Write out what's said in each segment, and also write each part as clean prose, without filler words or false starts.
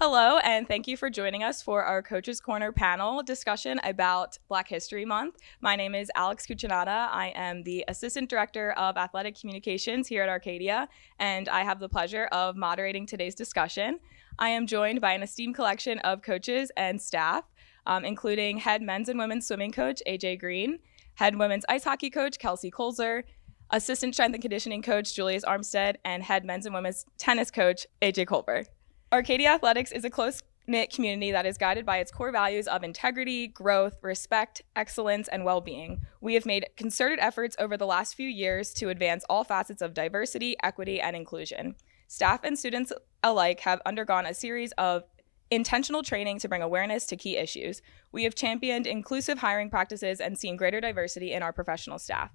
Hello, and thank you for joining us for our Coaches Corner panel discussion about Black History Month. My name is Alix Cucinotta. I am the Assistant Director of Athletic Communications here at Arcadia, and I have the pleasure of moderating today's discussion. I am joined by an esteemed collection of coaches and staff, including head men's and women's swimming coach, AJ Green, head women's ice hockey coach, Kelsey Koelzer, assistant strength and conditioning coach, Julius Armstead, and head men's and women's tennis coach, AJ Culver. Arcadia Athletics is a close-knit community that is guided by its core values of integrity, growth, respect, excellence, and well-being. We have made concerted efforts over the last few years to advance all facets of diversity, equity, and inclusion. Staff and students alike have undergone a series of intentional training to bring awareness to key issues. We have championed inclusive hiring practices and seen greater diversity in our professional staff.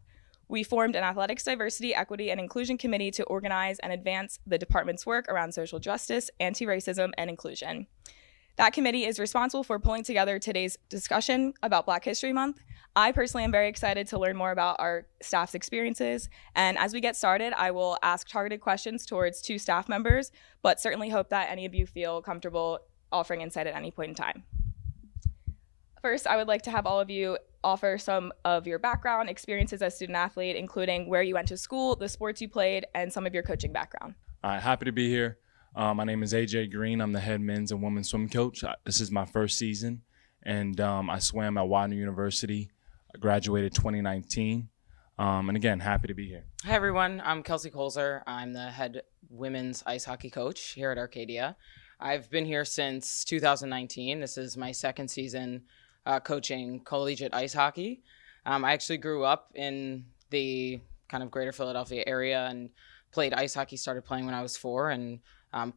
We formed an Athletics Diversity, Equity, and Inclusion Committee to organize and advance the department's work around social justice, anti-racism, and inclusion. That committee is responsible for pulling together today's discussion about Black History Month. I personally am very excited to learn more about our staff's experiences, and as we get started, I will ask targeted questions towards two staff members, but certainly hope that any of you feel comfortable offering insight at any point in time. First, I would like to have all of you offer some of your background, experiences as student athlete, including where you went to school, the sports you played, and some of your coaching background. All right, happy to be here. My name is AJ Green. I'm the head men's and women's swim coach. This is my first season, and I swam at Widener University. I graduated 2019, and again, happy to be here. Hi, everyone. I'm Kelsey Koelzer. I'm the head women's ice hockey coach here at Arcadia. I've been here since 2019. This is my second season coaching collegiate ice hockey. I actually grew up in the kind of greater Philadelphia area and played ice hockey, started playing when I was 4, and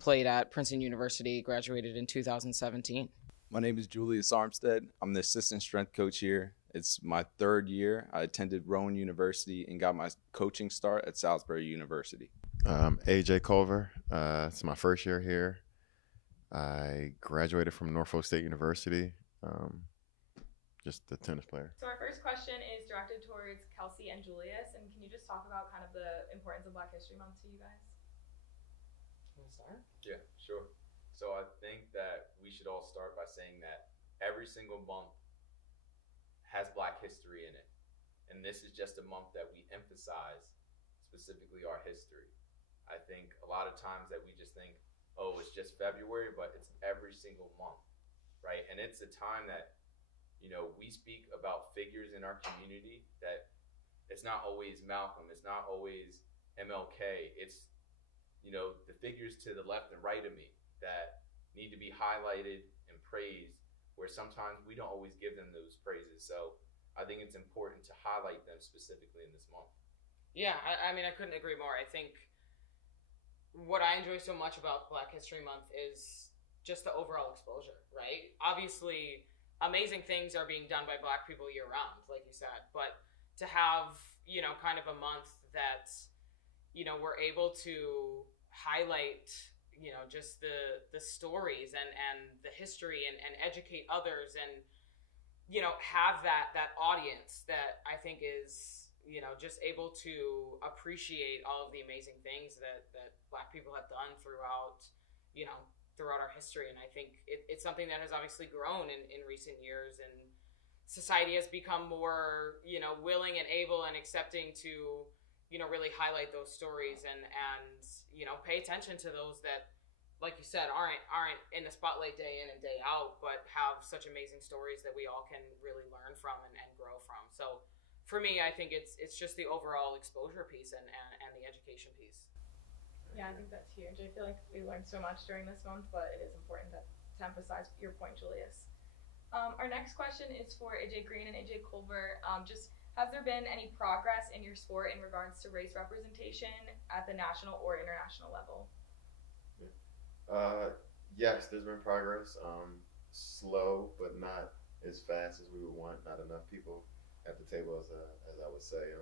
played at Princeton University, graduated in 2017. My name is Julius Armstead. I'm the assistant strength coach here. It's my third year. I attended Rowan University and got my coaching start at Salisbury University. AJ Culver. It's my first year here. I graduated from Norfolk State University. Just a tennis player. So our first question is directed towards Kelsey and Julius, and can you just talk about kind of the importance of Black History Month to you guys? Want to start? Yeah, sure. So I think that we should all start by saying that every single month has Black history in it. And this is just a month that we emphasize specifically our history. I think a lot of times that we just think, oh, it's just February, but it's every single month, right? And it's a time that, you know, we speak about figures in our community that it's not always Malcolm, it's not always MLK, it's, you know, the figures to the left and right of me that need to be highlighted and praised, where sometimes we don't always give them those praises. So I think it's important to highlight them specifically in this month. Yeah, I mean, I couldn't agree more. I think what I enjoy so much about Black History Month is just the overall exposure, right? Obviously, amazing things are being done by Black people year round, like you said, but to have, you know, kind of a month that, you know, we're able to highlight, you know, just the stories and the history and educate others and, you know, have that audience that I think is, you know, just able to appreciate all of the amazing things that Black people have done throughout, you know, throughout our history. And I think it's something that has obviously grown in recent years, and society has become more, you know, willing and able and accepting to, you know, really highlight those stories and you know, pay attention to those that, like you said, aren't in the spotlight day in and day out, but have such amazing stories that we all can really learn from and grow from. So for me, I think it's just the overall exposure piece and the education piece. Yeah, I think that's huge. I feel like we learned so much during this month, but it is important to emphasize your point, Julius. Our next question is for AJ Green and AJ Culver. Just has there been any progress in your sport in regards to race representation at the national or international level? Yes, there's been progress. Slow, but not as fast as we would want. Not enough people at the table, as I would say.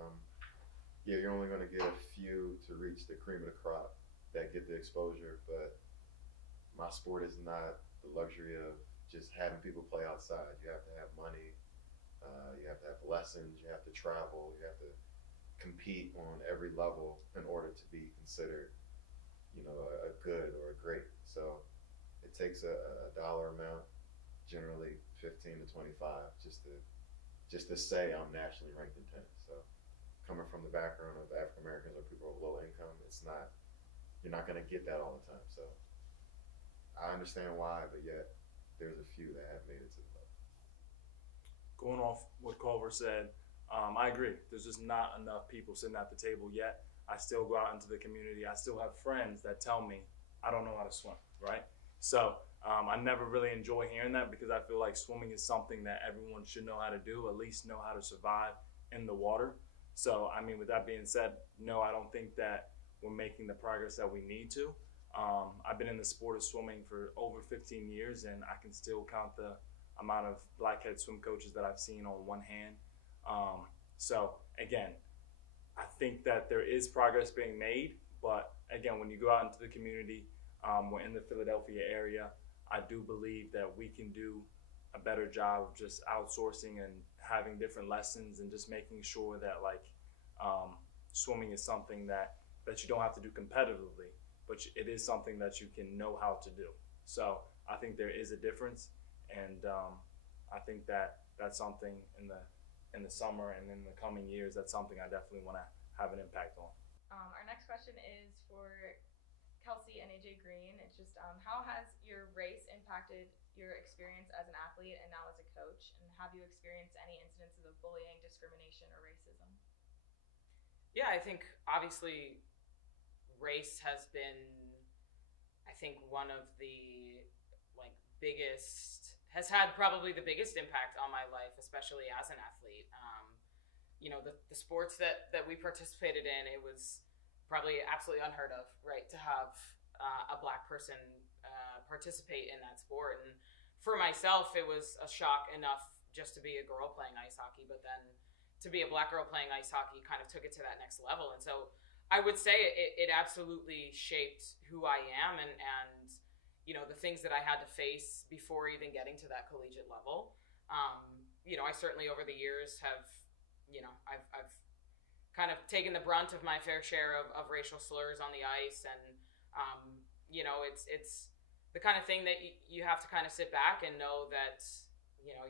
Yeah, you're only going to get a few to reach the cream of the crop that get the exposure, but my sport is not the luxury of just having people play outside. You have to have money, you have to have lessons, you have to travel, you have to compete on every level in order to be considered, you know, a good or a great. So it it takes a dollar amount, generally 15 to 25, just to say I'm nationally ranked in tennis. So coming from the background of African Americans or people of low income, you're not going to get that all the time. So I understand why, but yet there's a few that have made it to the level. Going off what Culver said, I agree. There's just not enough people sitting at the table yet. I still go out into the community. I still have friends that tell me I don't know how to swim, right? So I never really enjoy hearing that, because I feel like swimming is something that everyone should know how to do, at least know how to survive in the water. So, I mean, with that being said, no, I don't think that we're making the progress that we need to. I've been in the sport of swimming for over 15 years, and I can still count the amount of blackhead swim coaches that I've seen on one hand. So, again, I think that there is progress being made, but again, when you go out into the community, we're in the Philadelphia area, I do believe that we can do a better job of just outsourcing and having different lessons, and just making sure that swimming is something that you don't have to do competitively, but it is something that you can know how to do. So I think there is a difference, and I think that that's something in the summer and in the coming years, that's something I definitely want to have an impact on. Our next question is for Kelsey and AJ Green. It's just how has your race impacted your experience as an athlete and now as a coach? And have you experienced any incidences of bullying, discrimination, or racism? Yeah, I think obviously race has been, I think, one of the has had probably the biggest impact on my life, especially as an athlete. The sports that we participated in, it was probably absolutely unheard of, right, to have a black person participate in that sport. And for myself, it was a shock enough just to be a girl playing ice hockey, but then to be a black girl playing ice hockey kind of took it to that next level. And so I would say it absolutely shaped who I am, and the things that I had to face before even getting to that collegiate level. I certainly over the years have, I've kind of taken the brunt of my fair share of racial slurs on the ice, and it's the kind of thing that you have to kind of sit back and know that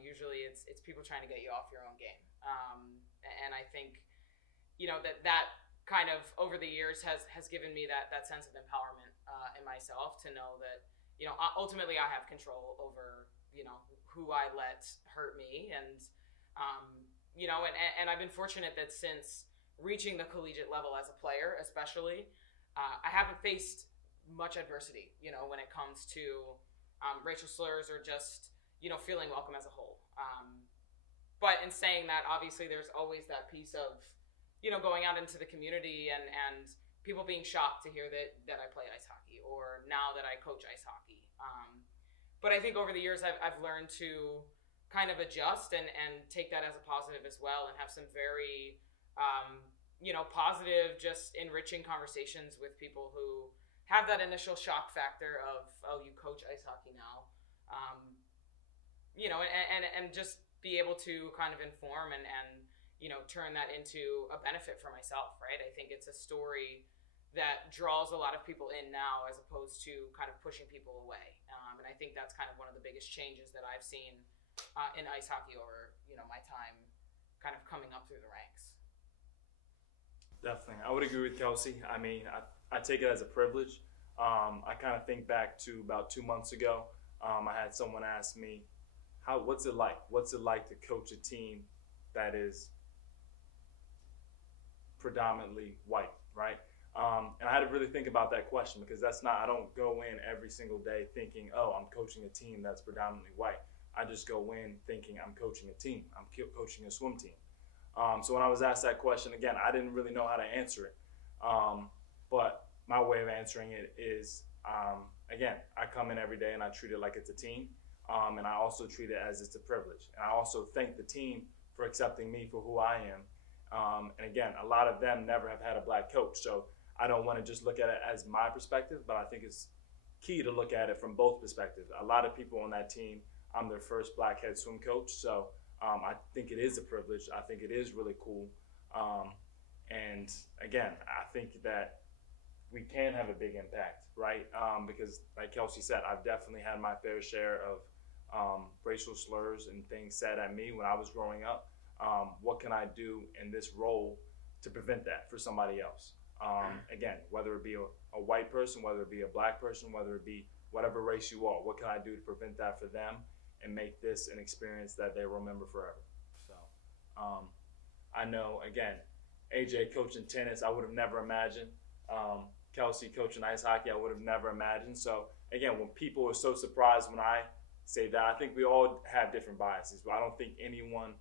usually it's people trying to get you off your own game, and I think that kind of over the years has given me that sense of empowerment in myself to know that ultimately I have control over who I let hurt me, and and I've been fortunate that since reaching the collegiate level as a player, especially, I haven't faced much adversity, when it comes to racial slurs or just, feeling welcome as a whole. But in saying that, obviously there's always that piece of, going out into the community and people being shocked to hear that I play ice hockey, or now that I coach ice hockey. But I think over the years I've learned to kind of adjust and take that as a positive as well, and have some very, positive, just enriching conversations with people who have that initial shock factor of, oh, you coach ice hockey now, and just be able to kind of inform and turn that into a benefit for myself, right? I think it's a story that draws a lot of people in now, as opposed to kind of pushing people away. And I think that's kind of one of the biggest changes that I've seen in ice hockey over, my time kind of coming up through the ranks. Definitely. I would agree with Kelsey. I mean, I take it as a privilege. I kind of think back to about 2 months ago. I had someone ask me, what's it like? What's it like to coach a team that is predominantly white, right? And I had to really think about that question, because I don't go in every single day thinking, oh, I'm coaching a team that's predominantly white. I just go in thinking I'm coaching a team. I'm coaching a swim team. So when I was asked that question, again, I didn't really know how to answer it. But my way of answering it is, again, I come in every day and I treat it like it's a team. And I also treat it as it's a privilege. And I also thank the team for accepting me for who I am. And again, a lot of them never have had a black coach. So I don't want to just look at it as my perspective, but I think it's key to look at it from both perspectives. A lot of people on that team, I'm their first black head swim coach. So I think it is a privilege. I think it is really cool. And again, I think that we can have a big impact, right? Because like Kelsey said, I've definitely had my fair share of racial slurs and things said at me when I was growing up. What can I do in this role to prevent that for somebody else? Again, whether it be a white person, whether it be a black person, whether it be whatever race you are, what can I do to prevent that for them and make this an experience that they remember forever? So I know, again, AJ coaching tennis, I would have never imagined. Kelsey coaching ice hockey, I would have never imagined. So again, when people are so surprised when I say that, I think we all have different biases, but I don't think anyone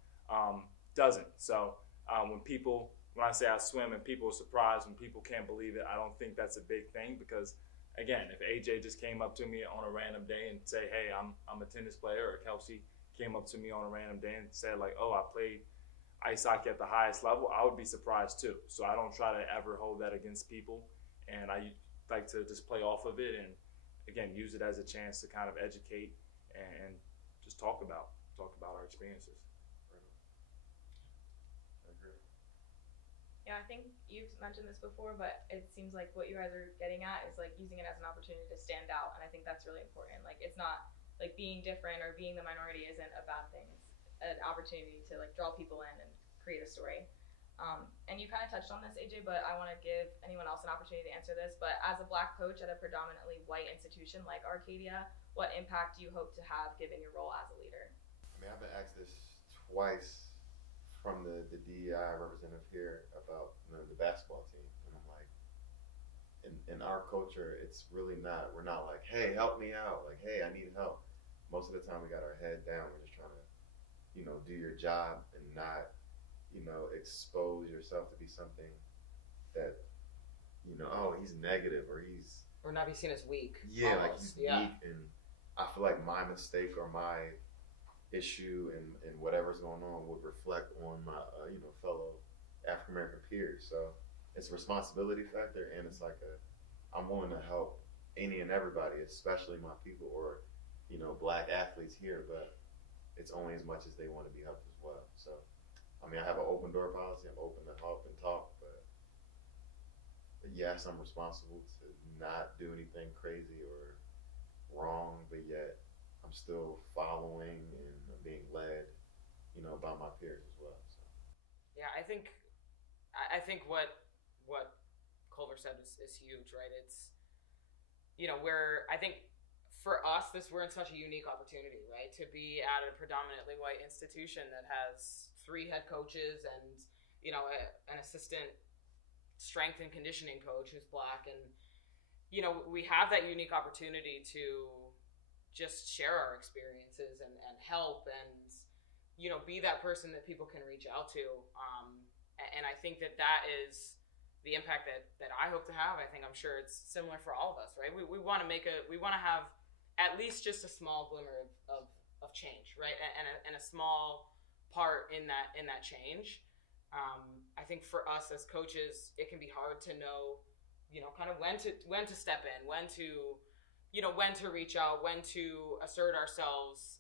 doesn't. So when I say I swim and people are surprised, when people can't believe it, I don't think that's a big thing, because again, if AJ just came up to me on a random day and say, hey, I'm a tennis player, or Kelsey came up to me on a random day and said like, oh, I played ice hockey at the highest level, I would be surprised too. So I don't try to ever hold that against people, and I like to just play off of it and again use it as a chance to kind of educate and just talk about our experiences. Yeah, I think you've mentioned this before, but it seems like what you guys are getting at is like using it as an opportunity to stand out, and I think that's really important. Like, it's not like being different or being the minority isn't a bad thing. It's an opportunity to like draw people in and create a story. And you kind of touched on this, AJ, but I want to give anyone else an opportunity to answer this. But as a black coach at a predominantly white institution like Arcadia, what impact do you hope to have given your role as a leader? I mean, I've been asked this twice from the DEI representative here about the basketball team, and I'm like, in our culture, it's really not. We're not like, hey, help me out. Like, hey, I need help. Most of the time, we got our head down. We're just trying to, do your job and not, expose yourself to be something that, oh, he's negative or he's. Or not be seen as weak. Yeah, almost. like he's weak, and I feel like my mistake or my issue and whatever's going on would reflect on my fellow African American peers. So it's a responsibility factor, and it's like I'm willing to help any and everybody, especially my people or black athletes here, but it's only as much as they want to be helped as well. So I mean, I have an open door policy. I'm open to help and talk, but yes, I'm responsible to not do anything crazy or wrong, but yet I'm still following and being led, by my peers as well. So. Yeah, I think what Culver said is huge, right? It's I think for us we're in such a unique opportunity, right? To be at a predominantly white institution that has 3 head coaches and an assistant strength and conditioning coach who's black, and we have that unique opportunity to just share our experiences and help and be that person that people can reach out to, and I think that is the impact that I hope to have. I'm sure it's similar for all of us, right? We want to have at least just a small glimmer of change, right? And a small part in that change. I think for us as coaches, it can be hard to know, kind of when to step in, when to reach out, when to assert ourselves,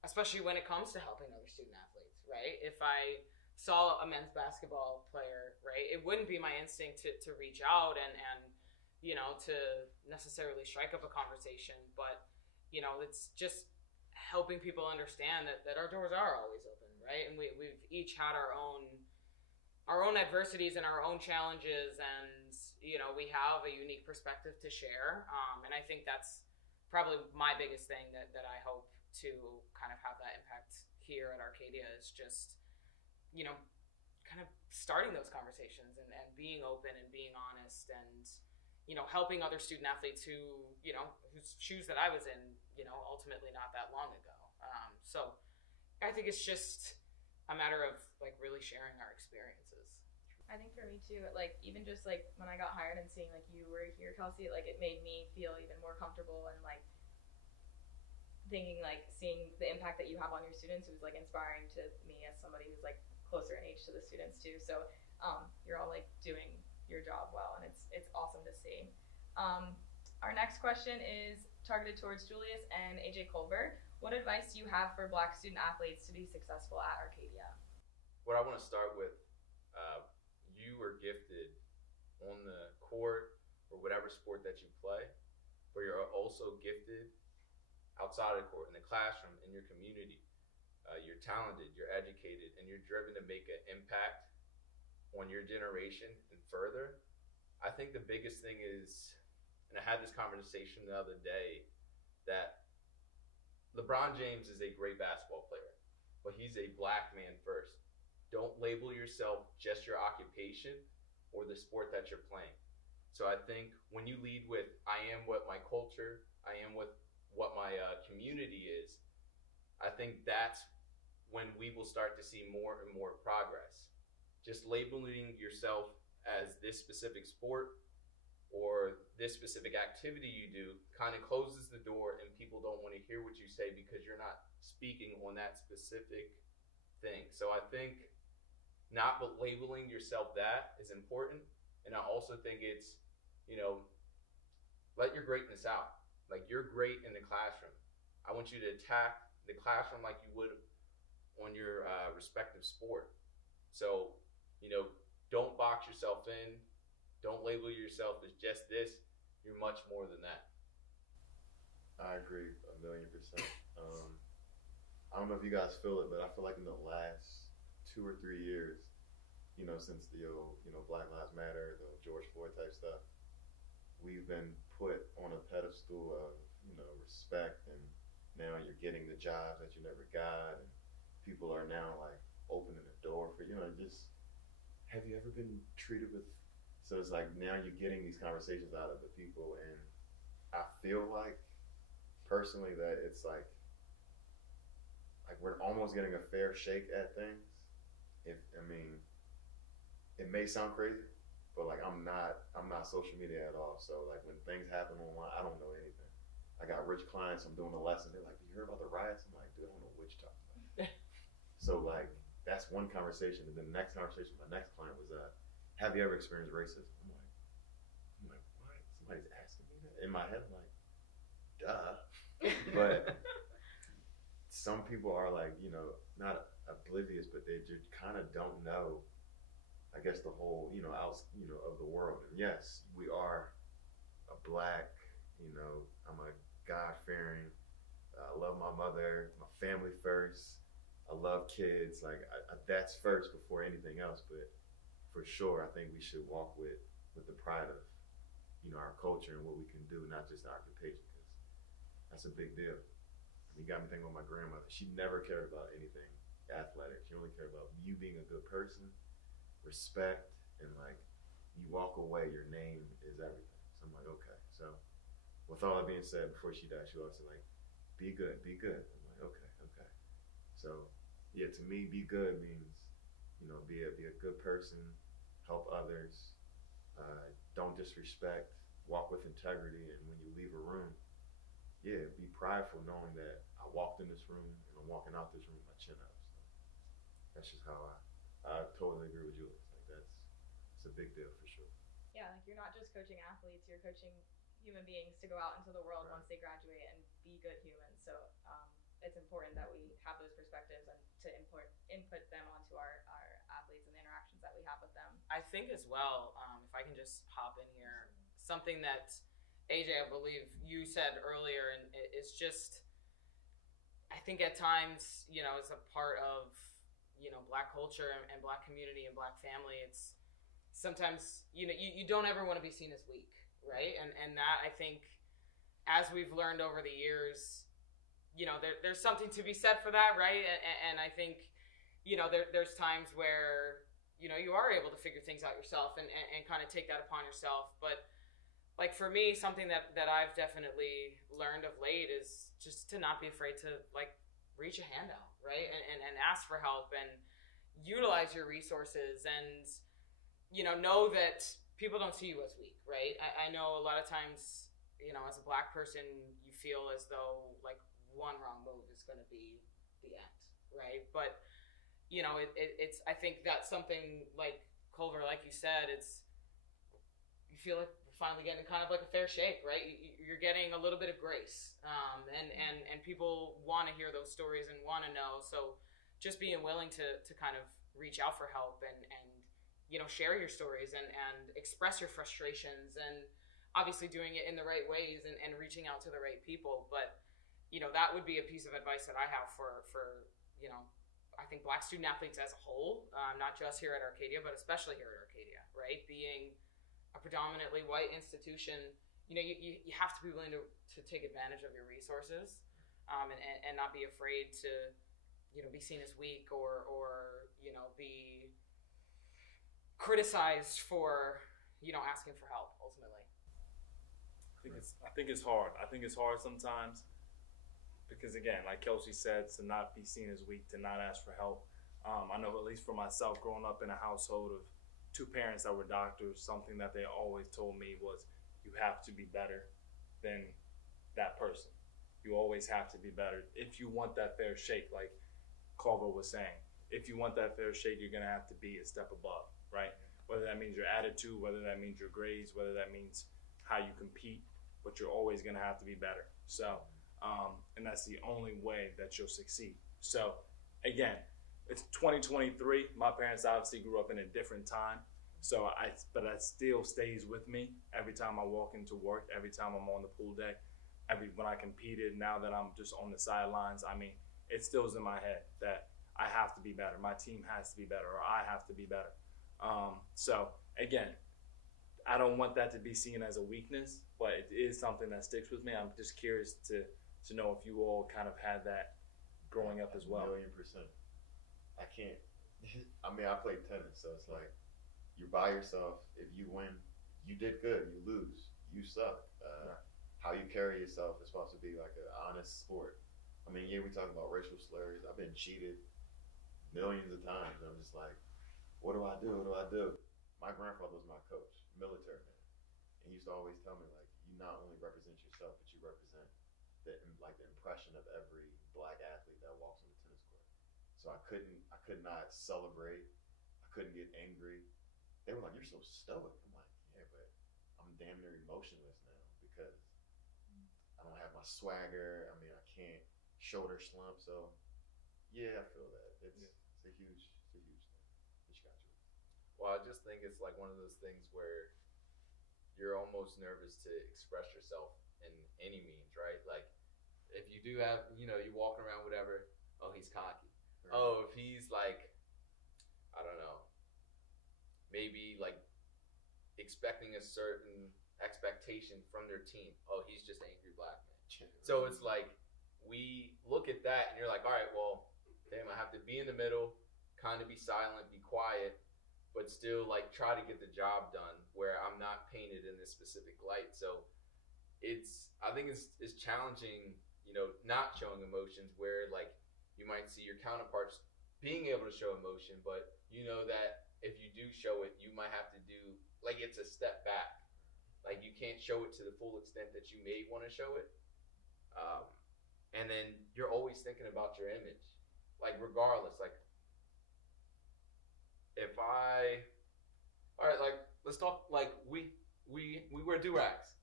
especially when it comes to helping other student athletes, right? If I saw a men's basketball player, right, it wouldn't be my instinct to reach out and to necessarily strike up a conversation, but it's just helping people understand that our doors are always open, right? And we've each had our own adversities and our own challenges, and we have a unique perspective to share, and I think that's probably my biggest thing that I hope to kind of have that impact here at Arcadia is just kind of starting those conversations and being open and being honest and helping other student athletes whose shoes that I was in, ultimately not that long ago. So I think it's just a matter of like really sharing our experiences. I think for me too, like even just like when I got hired and seeing like you were here, Kelsey, like it made me feel even more comfortable and like thinking like seeing the impact that you have on your students. It was like inspiring to me as somebody who's like closer in age to the students too. So you're all like doing your job well, and it's awesome to see. Our next question is targeted towards Julius and AJ Culver. What advice do you have for Black student athletes to be successful at Arcadia? What I want to start with, you were gifted on the court or whatever sport that you play, but you're also gifted outside of the court, in the classroom, in your community. You're talented, you're educated, and you're driven to make an impact on your generation and further. I think the biggest thing is, and I had this conversation the other day, that LeBron James is a great basketball player, but he's a black man first. Don't label yourself just your occupation or the sport that you're playing. So I think when you lead with, I am what my culture, I am what my community is, I think that's when we will start to see more and more progress. Just labeling yourself as this specific sport or this specific activity you do kind of closes the door, and people don't want to hear what you say because you're not speaking on that specific thing. So I think not labeling yourself that is important. And I also think it's, let your greatness out. Like, you're great in the classroom. I want you to attack the classroom like you would on your respective sport. So, don't box yourself in. Don't label yourself as just this. You're much more than that. I agree 1,000,000%. I don't know if you guys feel it, but I feel like in the last 2 or 3 years, since the Black Lives Matter, the George Floyd type stuff, we've been put on a pedestal of respect, and now you're getting the jobs that you never got, and people are now like opening the door for just, have you ever been treated with? So it's like now you're getting these conversations out of the people, and I feel like personally that it's like we're almost getting a fair shake at things. It may sound crazy, but like I'm not social media at all. So like when things happen online, I don't know anything. I got rich clients, I'm doing a lesson, they're like, "Did you hear about the riots?" I'm like, "Dude, I don't know what you're talking about." So like that's one conversation, and then the next conversation, my next client was, "Have you ever experienced racism?" I'm like, what? Somebody's asking me that? In my head, I'm like, duh. But some people are like, not oblivious, but they just kind of don't know, I guess, the whole, of the world. And yes, we are a black, I'm a God-fearing, I love my mother, my family first, I love kids, like that's first before anything else. But for sure, I think we should walk with the pride of, our culture and what we can do, not just our occupation, because that's a big deal. You got me thinking about my grandmother. She never cared about anything athletic. She only cared about you being a good person, respect, and like you walk away, your name is everything. So I'm like, okay. So with all that being said, before she died, she always said, like, be good, be good. I'm like, okay. So yeah, to me, be good means, be a good person, help others, don't disrespect, walk with integrity, and when you leave a room, yeah, be prideful knowing that I walked in this room and I'm walking out this room with my chin up. So that's just how I totally agree with Julius. Like it's a big deal for sure. Yeah, like you're not just coaching athletes, you're coaching human beings to go out into the world once they graduate and be good humans. So it's important that we have those perspectives and to input them onto our athletes and the interactions that we have with them. I think as well, if I can just hop in here, something that AJ, I believe you said earlier, and it's just, I think at times, as a part of, Black culture and Black community and Black family, it's sometimes, you don't ever want to be seen as weak, right? And that, I think, as we've learned over the years, there's something to be said for that, right? And I think, there's times where, you are able to figure things out yourself and kind of take that upon yourself. But like for me, something that I've definitely learned of late is just to not be afraid to like reach a hand out, right? And ask for help and utilize your resources and, know that people don't see you as weak, right? I know a lot of times, as a Black person, you feel as though like one wrong move is going to be the end, right? But, it's, I think that's something like Culver, like you said, you feel like finally getting kind of like a fair shake, right? You're getting a little bit of grace, and people want to hear those stories and want to know. So just being willing to kind of reach out for help and share your stories and express your frustrations. And obviously doing it in the right ways and reaching out to the right people. But, that would be a piece of advice that I have for I think Black student athletes as a whole, not just here at Arcadia, but especially here at Arcadia, right? Being a predominantly white institution, you have to be willing to take advantage of your resources, and not be afraid to, be seen as weak or be criticized for, asking for help ultimately. I think it's hard. I think it's hard sometimes because, again, like Kelsey said, to not be seen as weak, to not ask for help. I know, at least for myself, growing up in a household of two parents that were doctors, something that they always told me was, you have to be better than that person. You always have to be better. If you want that fair shake, like Culver was saying, if you want that fair shake, you're going to have to be a step above, right? Whether that means your attitude, whether that means your grades, whether that means how you compete, but you're always going to have to be better. So, and that's the only way that you'll succeed. So, again, it's 2023. My parents obviously grew up in a different time. So, but that still stays with me every time I walk into work, every time I'm on the pool deck, when I competed, now that I'm just on the sidelines. I mean, it still is in my head that I have to be better. My team has to be better, or I have to be better. So, again, I don't want that to be seen as a weakness, but it is something that sticks with me. I'm just curious to know if you all kind of had that growing up as well. 1,000,000%. I can't. I mean, I played tennis, so it's like you're by yourself. If you win, you did good. You lose, you suck. How you carry yourself is supposed to be like an honest sport. I mean, yeah, we talk about racial slurs. I've been cheated millions of times. I'm just like, what do I do? What do I do? My grandfather was my coach, military man. And he used to always tell me, like, you not only represent yourself, but you represent the impression of every Black athlete that walks on the tennis court. So I could not celebrate. I couldn't get angry. They were like, you're so stoic. I'm like, yeah, but I'm damn near emotionless now because I don't have my swagger. I mean, I can't shoulder slump. So yeah, I feel that. It's a huge thing. What you got, Julius? Well, I just think it's like one of those things where you're almost nervous to express yourself in any means, right? Like, if you do have, you're walking around, whatever, oh, he's cocky. Right. Oh, if he's like, I don't know, maybe like expecting a certain expectation from their team. Oh, he's just an angry Black man. So it's like, we look at that and you're like, all right, well, damn, I have to be in the middle, kind of be silent, be quiet, but still like try to get the job done where I'm not painted in this specific light. So I think it's challenging, not showing emotions where like you might see your counterparts being able to show emotion, but you know that if you do show it, you might have to do, like, it's a step back. Like, you can't show it to the full extent that you may want to show it. And then you're always thinking about your image. Like, regardless, like, all right, like, let's talk, like, we wear do-rags.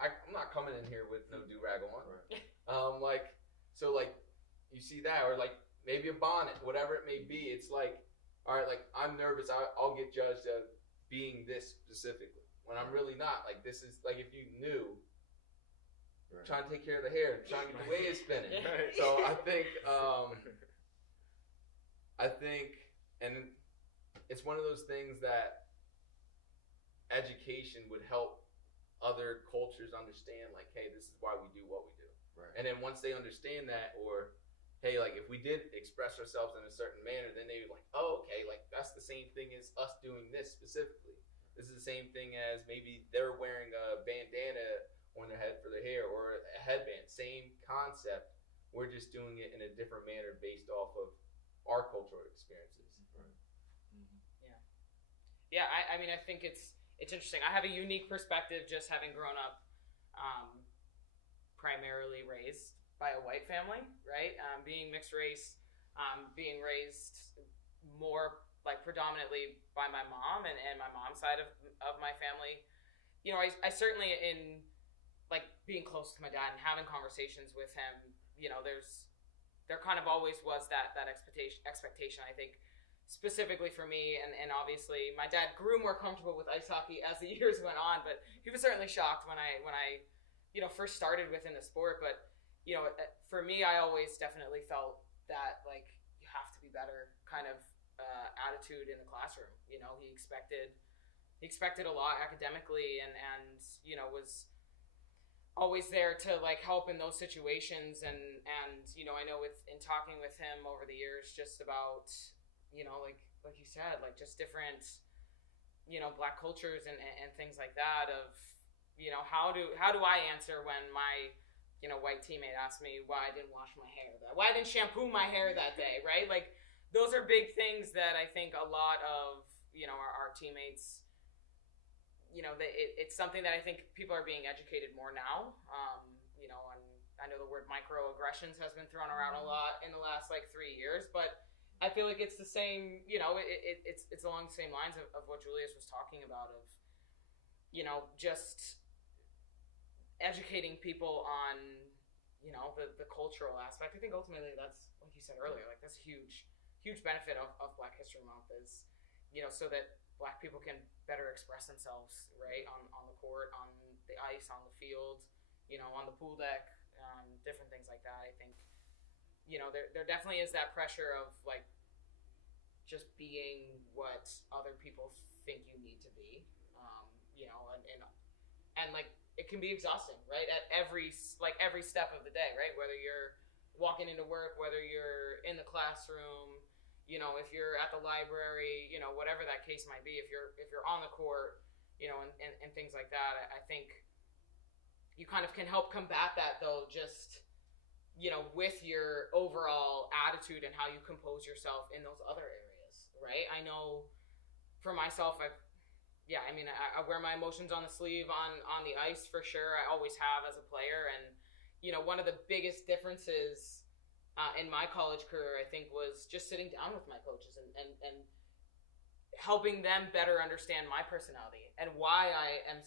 I'm not coming in here with no do-rag on. Right. Like, so, like, you see that, or, like, maybe a bonnet, whatever it may be. It's like, all right, like, I'm nervous. I'll get judged as being this specifically when I'm really not. Like, this is, like, if you knew, right, trying to take care of the hair, trying to get the wave spinning. Right. So I think, and it's one of those things that education would help other cultures understand, like, hey, this is why we do what we do. Right. And then once they understand that, or, hey, like, if we did express ourselves in a certain manner, then they would like, oh, okay, like, that's the same thing as us doing this specifically. This is the same thing as maybe they're wearing a bandana on their head for their hair, or a headband. Same concept. We're just doing it in a different manner based off of our cultural experiences. Right. Mm-hmm. Yeah. I mean, I think it's interesting. I have a unique perspective, just having grown up primarily raised by a white family, right? Being mixed race, being raised more like predominantly by my mom and my mom's side of my family. I certainly, in like being close to my dad and having conversations with him, there kind of always was that expectation. I think specifically for me, and obviously my dad grew more comfortable with ice hockey as the years went on, but he was certainly shocked when I first started within the sport. But for me, I always definitely felt that like you have to be better kind of attitude in the classroom. He expected a lot academically, and was always there to like help in those situations, and I know in talking with him over the years just about like you said, like just different Black cultures and things like that of how do I answer when my white teammate asked me why I didn't wash my hair, why I didn't shampoo my hair that day, right? Like those are big things that I think a lot of our teammates, it's something that I think people are being educated more now. And I know the word microaggressions has been thrown around a lot in the last like 3 years, but I feel like it's the same, it's along the same lines of what Julius was talking about of, just educating people on, the cultural aspect. I think ultimately that's, like you said earlier, like that's a huge benefit of Black History Month is, so that Black people can better express themselves, right, on the court, on the ice, on the field, on the pool deck, different things like that. I think, there definitely is that pressure of like just being what other people think you need to be, and like it can be exhausting, right? At every step of the day, right? Whether you're walking into work, whether you're in the classroom, if you're at the library, whatever that case might be, if you're on the court, and things like that. I think you kind of can help combat that though, just with your overall attitude and how you compose yourself in those other areas, right? I know for myself, I wear my emotions on the sleeve on the ice for sure. I always have as a player. And, one of the biggest differences in my college career, I think, was just sitting down with my coaches and helping them better understand my personality and why I am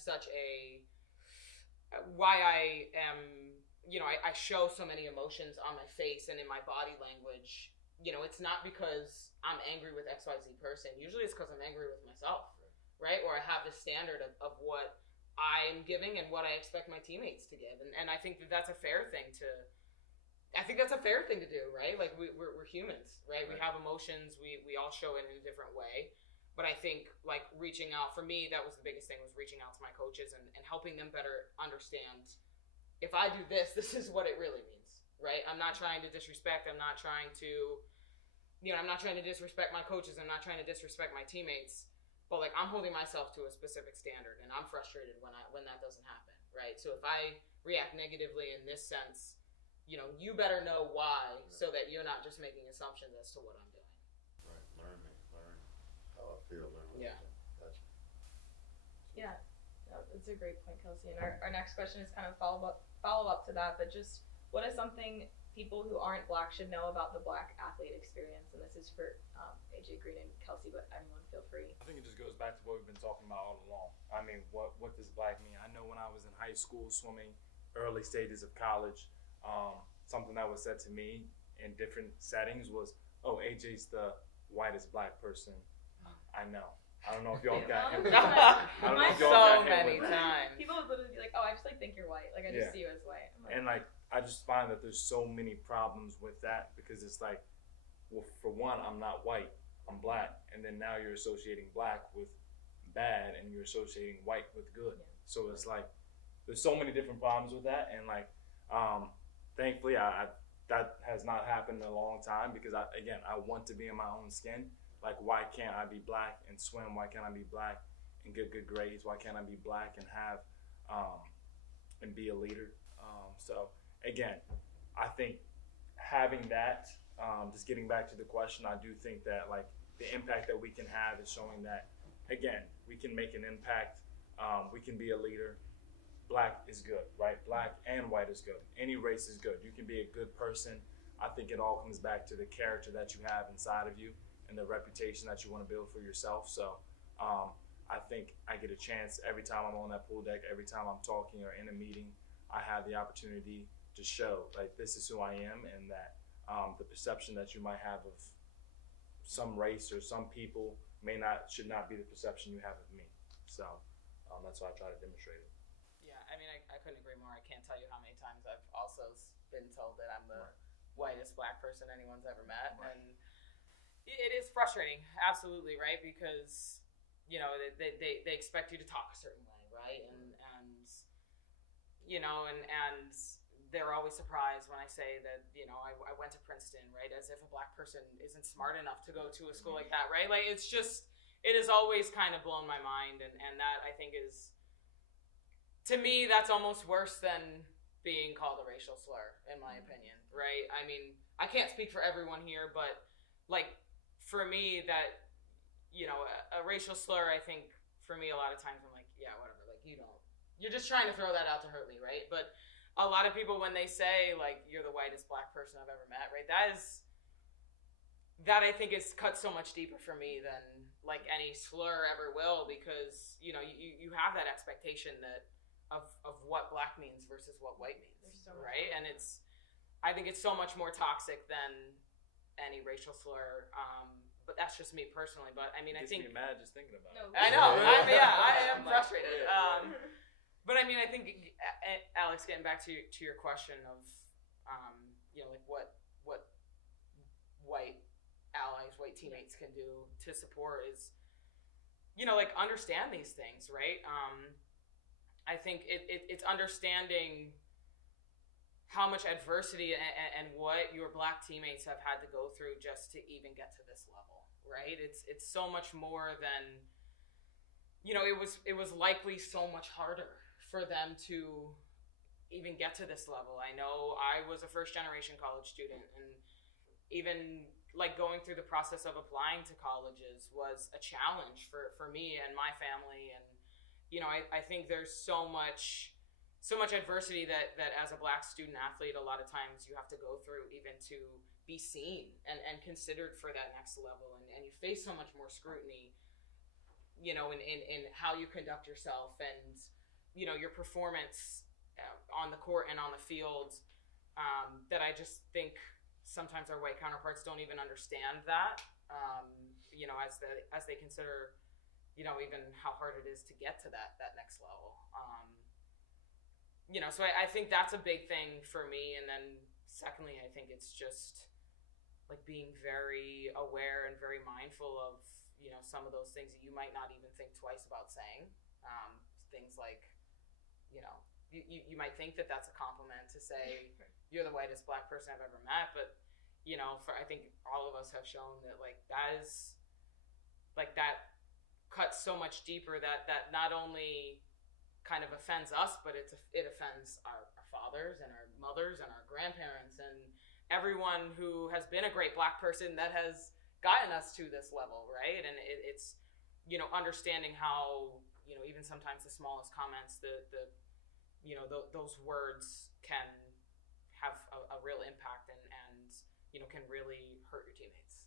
I show so many emotions on my face and in my body language. It's not because I'm angry with XYZ person. Usually it's because I'm angry with myself, right? Or I have this standard of what I'm giving and what I expect my teammates to give. And I think that's a fair thing to do, right? Like we're humans, right? We have emotions. We all show it in a different way. But I think like reaching out, for me, that was the biggest thing, was reaching out to my coaches and helping them better understand, if I do this, this is what it really means, right? I'm not trying to disrespect. I'm not trying to, I'm not trying to disrespect my coaches. I'm not trying to disrespect my teammates. But like I'm holding myself to a specific standard, and I'm frustrated when that doesn't happen, right? So if I react negatively in this sense, you better know why, so that you're not just making assumptions as to what I'm doing. Right, learn how I feel. Yeah. Gotcha. Yeah, that's a great point, Kelsey. And our next question is kind of follow up to that, but just what is something people who aren't Black should know about the Black athlete experience? And this is for AJ Green and Kelsey, but anyone feel free. I think it just goes back to what we've been talking about all along. I mean, what does Black mean? I know when I was in high school swimming, early stages of college, something that was said to me in different settings was, "Oh, AJ's the whitest Black person I know." I don't know if y'all got him. I don't know if y'all got him with that. People would literally be like, "Oh, I just like think you're white. Like I just see you as white." And like I just find that there's so many problems with that, because it's like, well, for one, I'm not white, I'm Black, and then now you're associating Black with bad, and you're associating white with good. Yeah. So it's like there's so many different problems with that, and like thankfully I that has not happened in a long time, because I want to be in my own skin. Like, why can't I be Black and swim? Why can't I be Black and get good grades? Why can't I be Black and have and be a leader? So again, I think having that, just getting back to the question, I do think that like the impact that we can have is showing that, again, we can make an impact. We can be a leader. Black is good, right? Black and white is good. Any race is good. You can be a good person. I think it all comes back to the character that you have inside of you and the reputation that you want to build for yourself. So I think I get a chance every time I'm on that pool deck, every time I'm talking or in a meeting, I have the opportunity to show like this is who I am, and that the perception that you might have of some race or some people should not be the perception you have of me. So that's why I try to demonstrate it. Yeah, I mean, I couldn't agree more. I can't tell you how many times I've also been told that I'm the whitest black person anyone's ever met, and it is frustrating, absolutely, right? Because they expect you to talk a certain way, right? And they're always surprised when I say that, I went to Princeton, right? As if a black person isn't smart enough to go to a school like that, right? Like, it has always kind of blown my mind. And that, I think, is, to me, that's almost worse than being called a racial slur, in my opinion, right? I mean, I can't speak for everyone here, but, like, for me, that, a racial slur, I think, for me, a lot of times, I'm like, yeah, whatever, like, you're just trying to throw that out to hurt me, right? But a lot of people, when they say, like, you're the whitest black person I've ever met, right, that I think is cut so much deeper for me than, like, any slur ever will, because, you have that expectation that of what black means versus what white means, right? And I think it's so much more toxic than any racial slur, but that's just me personally. But, I mean, I think... It gets me mad just thinking about it. I know. I am frustrated. But I mean, I think, Alex, getting back to your question of, like what white allies, white teammates can do to support is, like, understand these things, right? I think it's understanding how much adversity and what your black teammates have had to go through just to even get to this level, right? It's so much more than, it was likely so much harder for them to even get to this level. I know I was a first-generation college student, and even, like, going through the process of applying to colleges was a challenge for me and my family. And, I think there's so much adversity that as a black student athlete, a lot of times you have to go through even to be seen and considered for that next level. And you face so much more scrutiny, in how you conduct yourself and, your performance on the court and on the field, that I just think sometimes our white counterparts don't even understand that, as they consider, even how hard it is to get to that next level. So I think that's a big thing for me. And then secondly, I think it's just, like, being very aware and very mindful of, some of those things that you might not even think twice about saying. Things like, you might think that that's a compliment to say you're the whitest black person I've ever met, but, I think all of us have shown that, like, that is, like, that cuts so much deeper that not only kind of offends us, but it offends our fathers and our mothers and our grandparents and everyone who has been a great black person that has gotten us to this level, right? And it's, understanding how, even sometimes the smallest comments, those words can have a real impact and can really hurt your teammates.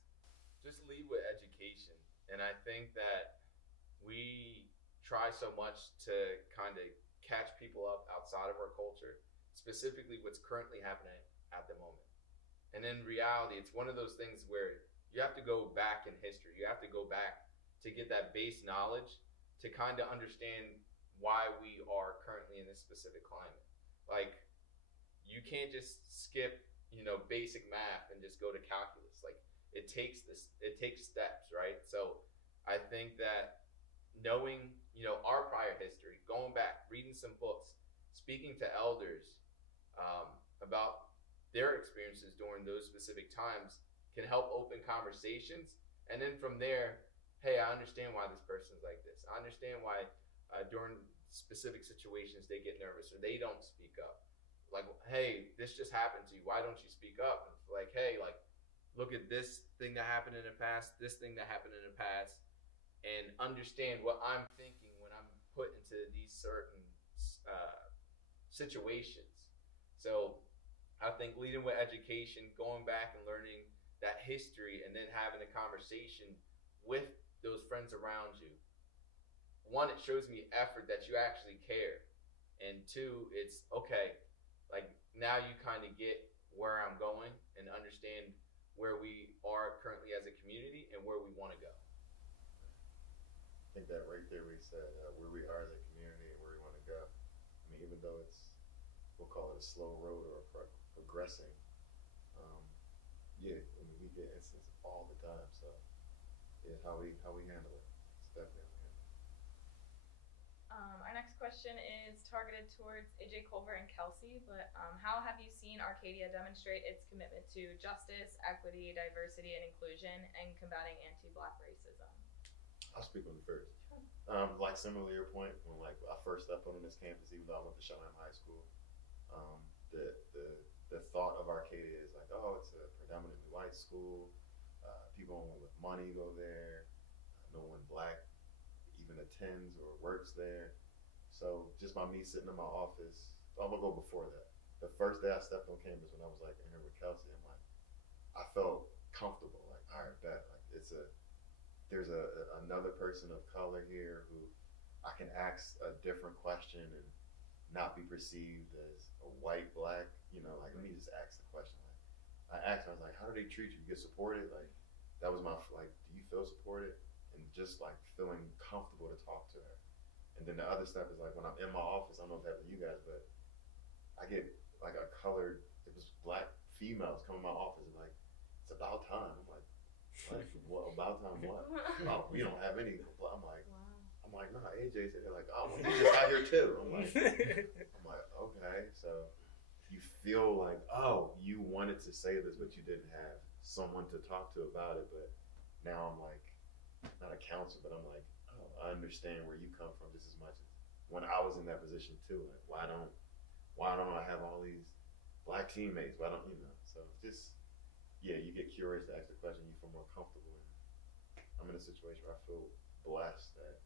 Just lead with education. And I think that we try so much to kind of catch people up outside of our culture, specifically what's currently happening at the moment. And in reality, it's one of those things where you have to go back in history. You have to go back to get that base knowledge to kind of understand why we are currently in this specific climate. Like, you can't just skip, basic math and just go to calculus. Like, it takes steps, right? So I think that knowing, our prior history, going back, reading some books, speaking to elders about their experiences during those specific times can help open conversations. And then from there, hey, I understand why this person's like this. I understand why during specific situations they get nervous or they don't speak up. Like, hey, this just happened to you. Why don't you speak up? And like, hey, like, look at this thing that happened in the past, this thing that happened in the past, and understand what I'm thinking when I'm put into these certain situations. So I think leading with education, going back and learning that history, and then having a conversation with those friends around you. One, it shows me effort that you actually care. And two, it's okay, like, now you kind of get where I'm going and understand where we are currently as a community think that right there, we said where we are as a community and where we want to go. I mean, even though we'll call it a slow road or progressing. Yeah, I mean, we get instances all the time. So, yeah, how we handle it, it's definitely how we handle it. Our next question is targeted towards AJ, Culver, and Kelsey. But how have you seen Arcadia demonstrate its commitment to justice, equity, diversity, and inclusion, and combating anti-Black racism? I'll speak on the first. Like similar to your point, when like I first stepped on this campus, even though I went to Shellingham High School, the thought of Arcadia is like, oh, it's a predominantly white school. People only with money go there. No one Black even attends or works there. So just by me sitting in my office, I'm gonna go before that. The first day I stepped on campus when I was like in here with Kelsey, I'm like, I felt comfortable. Like, all right, bet. Like there's another person of color here who I can ask a different question and not be perceived as a white Black. You know, like let me just ask the question. Like I asked her, I was like, how do they treat you? You get supported? Like that was my like, do you feel supported? And just like feeling comfortable to talk to her. And then the other step is like when I'm in my office, I don't know if it happened to you guys, but I get like it was Black females come in my office and like, it's about time. I'm like what about time what? Oh, we don't have any. I'm like, wow. No, AJ said they're like, oh, well, you just out here too. I'm like, okay, so you feel like, oh, you wanted to say this, but you didn't have someone to talk to about it. But now I'm like, not a counselor, but I'm like, oh, I understand where you come from just as much as when I was in that position too. Like, why don't I have all these Black teammates? Why don't you know? So just, yeah, you get curious to ask the question, you feel more comfortable. And I'm in a situation where I feel blessed that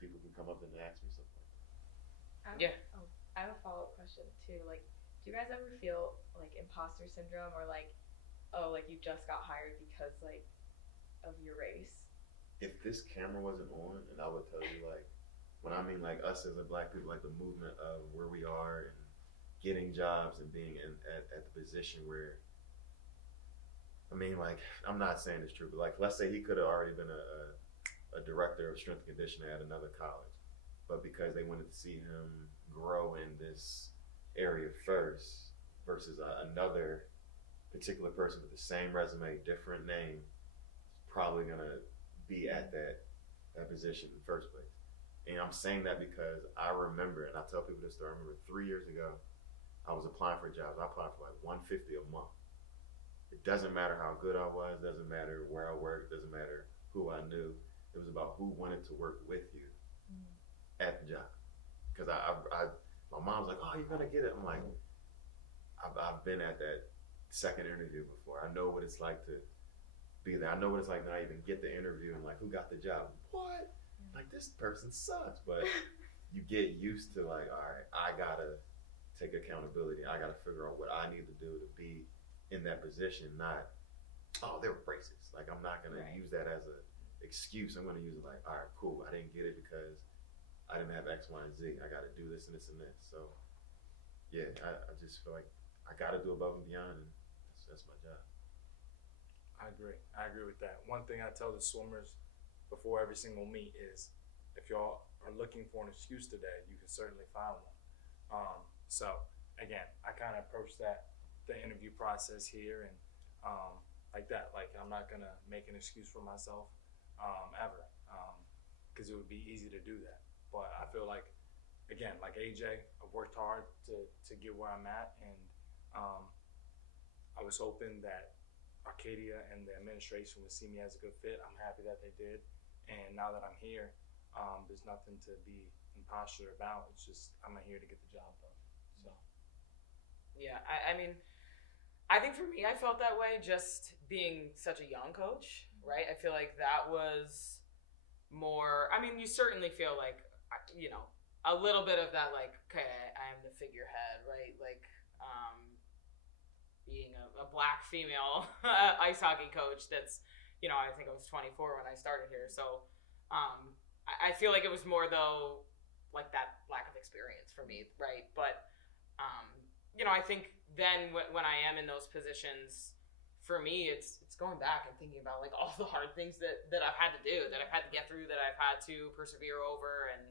people can come up and ask me something like that. I have a follow-up question too. Like, do you guys ever feel like imposter syndrome or like, oh, like you just got hired because like of your race? If this camera wasn't on, and I would tell you, like, when I mean like us as a Black people, like the movement of where we are and getting jobs and being at the position where, I mean, like, I'm not saying it's true, but like, let's say he could have already been a director of strength and conditioning at another college, but because they wanted to see him grow in this area first versus another particular person with the same resume, different name, probably gonna be at that position in the first place. And I'm saying that because I remember, and I tell people this story, I remember 3 years ago, I was applying for jobs. I applied for like $150 a month. It doesn't matter how good I was, doesn't matter where I worked, doesn't matter who I knew. It was about who wanted to work with you at the job. Because my mom's like, oh, you're gonna get it. I'm like, I've been at that second interview before. I know what it's like to be there. I know what it's like not even get the interview and like, who got the job? What? Like, this person sucks. But you get used to like, all right, I gotta take accountability. I gotta figure out what I need to do to be in that position, not, oh, they're racist. Like, I'm not gonna use that as an excuse. I'm gonna use it like, all right, cool, I didn't get it because I didn't have X, Y, and Z. I gotta do this and this and this. So yeah, I just feel like I gotta do above and beyond, and that's my job. I agree with that. One thing I tell the swimmers before every single meet is, if y'all are looking for an excuse today, you can certainly find one. So again, I kind of approach the interview process here and like that. Like, I'm not gonna make an excuse for myself ever, because it would be easy to do that. But I feel like, again, like AJ, I've worked hard to get where I'm at, and I was hoping that Arcadia and the administration would see me as a good fit. I'm happy that they did, and now that I'm here, there's nothing to be imposter about. It's just, I'm here to get the job done. So yeah, I mean, I think for me, I felt that way just being such a young coach, right? I feel like that was more, I mean, you certainly feel like, you know, a little bit of that, like, okay, I am the figurehead, right? Like, being a Black female ice hockey coach that's, you know, I think I was 24 when I started here. So I feel like it was more, though, like that lack of experience for me, right? But, you know, I think then when I am in those positions, for me, it's going back and thinking about like all the hard things that I've had to do, that I've had to get through, that I've had to persevere over, and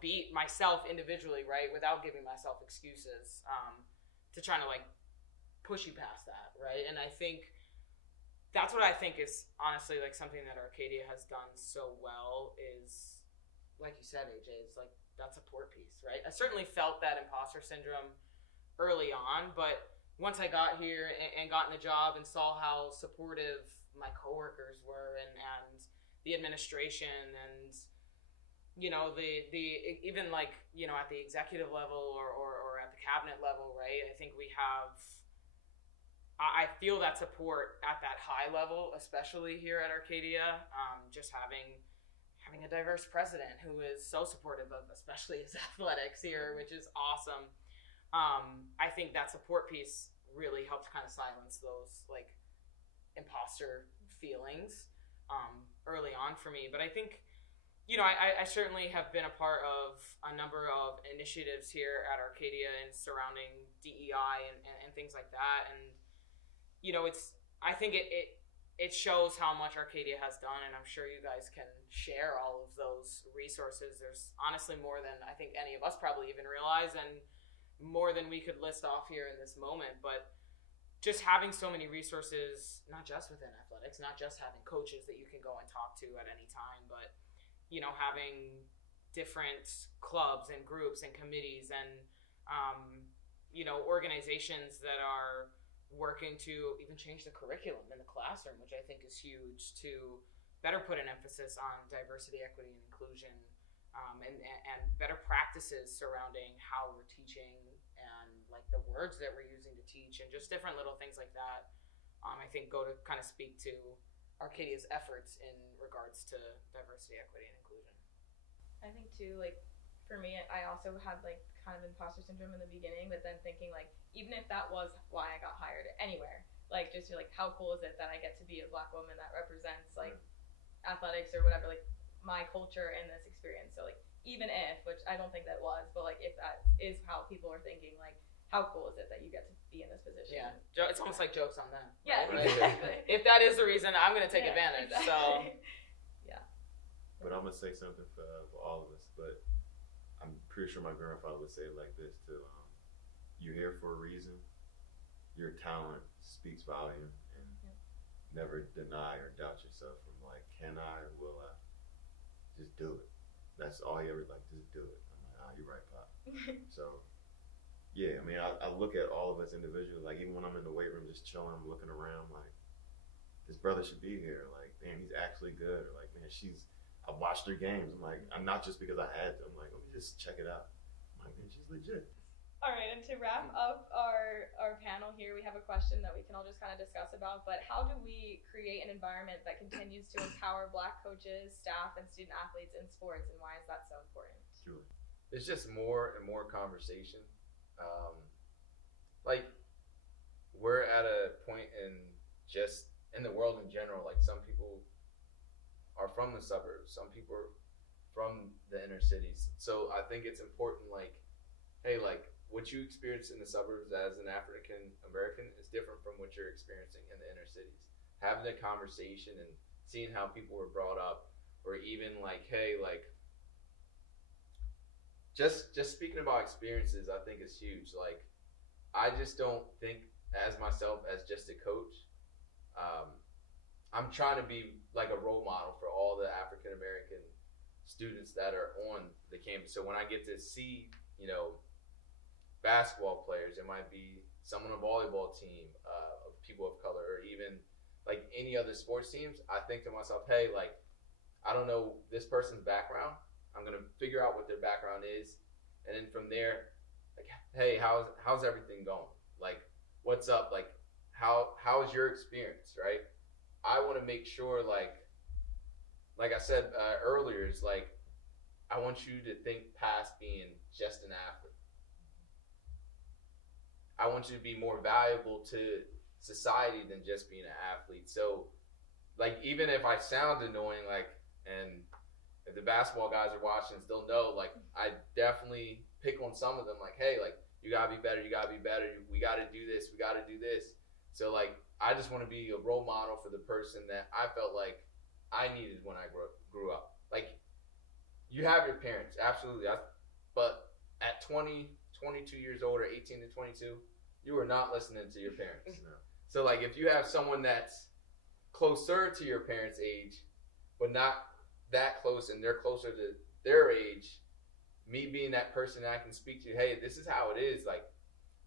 beat myself individually, right, without giving myself excuses, to try to like push you past that, right? And I think that's what I think is honestly like something that Arcadia has done so well is, like you said, AJ, is like that support piece, right? I certainly felt that imposter syndrome early on, but once I got here and got in the job and saw how supportive my coworkers were and the administration and the even like at the executive level or at the cabinet level, right? I think I feel that support at that high level, especially here at Arcadia. Just having a diverse president who is so supportive of especially his athletics here, which is awesome. I think that support piece really helped kind of silence those like imposter feelings early on for me. But I think I certainly have been a part of a number of initiatives here at Arcadia and surrounding DEI and things like that. And, I think it shows how much Arcadia has done, and I'm sure you guys can share all of those resources. There's honestly more than I think any of us probably even realize, and more than we could list off here in this moment. But just having so many resources, not just within athletics, not just having coaches that you can go and talk to at any time, but having different clubs and groups and committees and, organizations that are working to even change the curriculum in the classroom, which I think is huge, to better put an emphasis on diversity, equity, and inclusion, and better practices surrounding how we're teaching and like the words that we're using to teach and just different little things like that. I think go to kind of speak to Arcadia's efforts in regards to diversity, equity, and inclusion. I think too, like for me, I also had like kind of imposter syndrome in the beginning, but then thinking like, even if that was why I got hired anywhere, like just like how cool is it that I get to be a Black woman that represents like athletics or whatever, like my culture in this experience. So like even if, which I don't think that was, but like if that is how people are thinking, like how cool is it that you get to be in this position? Yeah, it's almost like joke's on them. Yeah, right? exactly. If that is the reason, I'm going to take advantage. Exactly. So yeah. But I'm gonna say something for all of us. But I'm pretty sure my grandfather would say it like this too. You're here for a reason. Your talent speaks volume, and never deny or doubt yourself. From like, can I or will I? Just do it. That's all he ever like. Just do it. I'm like, you're right, Pop. So. Yeah, I mean, I look at all of us individually, like even when I'm in the weight room just chilling, I'm looking around like, this brother should be here. Like, man, he's actually good. Or like, man, I watched her games. I'm like, I'm not just because I had to. I'm like, let me just check it out. I'm like, man, she's legit. All right, and to wrap up our panel here, we have a question that we can all just kind of discuss about, but how do we create an environment that continues to empower Black coaches, staff, and student athletes in sports, and why is that so important? Julie. It's just more and more conversation. Like we're at a point in just in the world in general, like some people are from the suburbs, some people are from the inner cities. So I think it's important, like, hey, like what you experience in the suburbs as an African American is different from what you're experiencing in the inner cities. Having a conversation and seeing how people were brought up, or even like, hey, like just speaking about experiences, I think is huge. Like, I just don't think as myself as just a coach. I'm trying to be like a role model for all the African American students that are on the campus. So when I get to see, basketball players, it might be someone on a volleyball team of people of color, or even like any other sports teams, I think to myself, hey, like, I don't know this person's background. I'm going to figure out what their background is. And then from there, like, hey, how's everything going? Like, what's up? Like, how is your experience, right? I want to make sure, like I said earlier, is like, I want you to think past being just an athlete. I want you to be more valuable to society than just being an athlete. So, like, even if I sound annoying, like, and if the basketball guys are watching, they'll know, like, I definitely pick on some of them, like, hey, like, you gotta be better, we gotta do this. So like, I just want to be a role model for the person that I felt like I needed when I grew up. Like, you have your parents, absolutely. But at 20, 22 years old, or 18 to 22, you are not listening to your parents. No. So like, if you have someone that's closer to your parents' age, but not that close, and they're closer to their age, me being that person that I can speak to, hey, this is how it is. Like,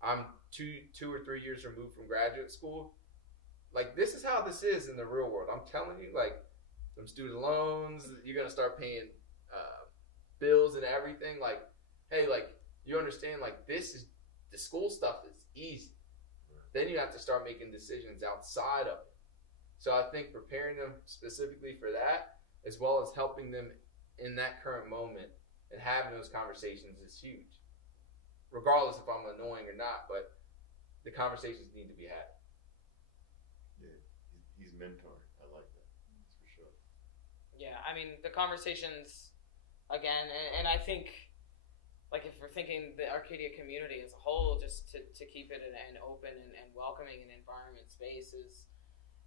I'm two or 3 years removed from graduate school. Like, this is how this is in the real world. I'm telling you, like, some student loans, you're going to start paying bills and everything. Like, hey, like, you understand, like, this is, the school stuff is easy. Then you have to start making decisions outside of it. So I think preparing them specifically for that, as well as helping them in that current moment and having those conversations, is huge. Regardless if I'm annoying or not, but the conversations need to be had. Yeah, he's mentoring. I like that. That's for sure. Yeah, I mean, the conversations, again, and I think, like, if we're thinking the Arcadia community as a whole, just to keep it an open and welcoming and environment space is,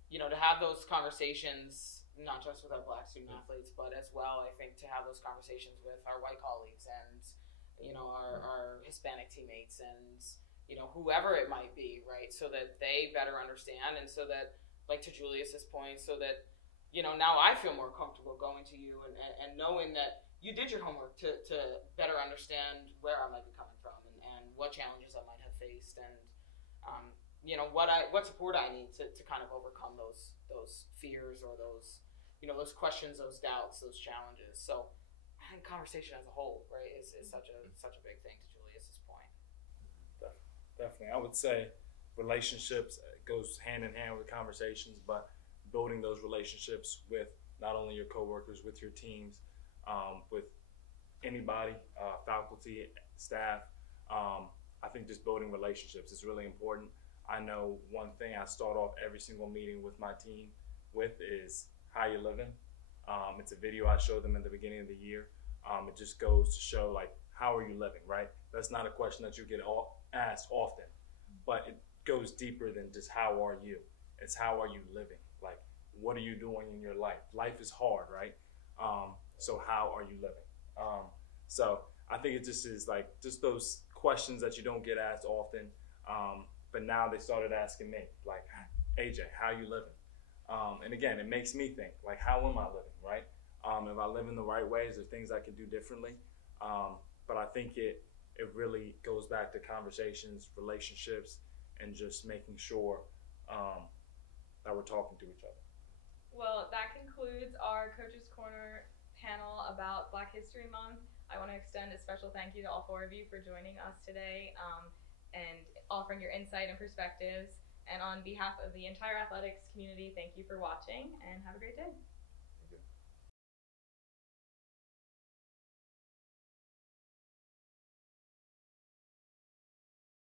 you know, to have those conversations, not just with our Black student athletes, but as well, I think, to have those conversations with our white colleagues and, you know, our Hispanic teammates and, you know, whoever it might be, right? So that they better understand, and so that, like, to Julius's point, so that, you know, now I feel more comfortable going to you and knowing that you did your homework to better understand where I might be coming from and what challenges I might have faced, and you know, what support I need to kind of overcome those fears or those, you know, those questions, those doubts, those challenges. So I think conversation as a whole, right, is such a big thing, to Julius's point. Definitely. I would say relationships goes hand in hand with conversations, but building those relationships with not only your coworkers, with your teams, with anybody, faculty, staff. I think just building relationships is really important. I know one thing I start off every single meeting with my team with is how you living. It's a video I show them at the beginning of the year. It just goes to show, like, how are you living, right? That's not a question that you get asked often, but it goes deeper than just how are you. It's how are you living? Like, what are you doing in your life? Life is hard, right? So how are you living? So I think it just is like just those questions that you don't get asked often. But now they started asking me, like, AJ, how you living? And again, it makes me think, like, how am I living, right? If I live in the right way, is there things I can do differently? But I think it really goes back to conversations, relationships, and just making sure that we're talking to each other. Well, that concludes our Coach's Corner panel about Black History Month. I want to extend a special thank you to all four of you for joining us today and offering your insight and perspectives. And on behalf of the entire athletics community, thank you for watching and have a great day.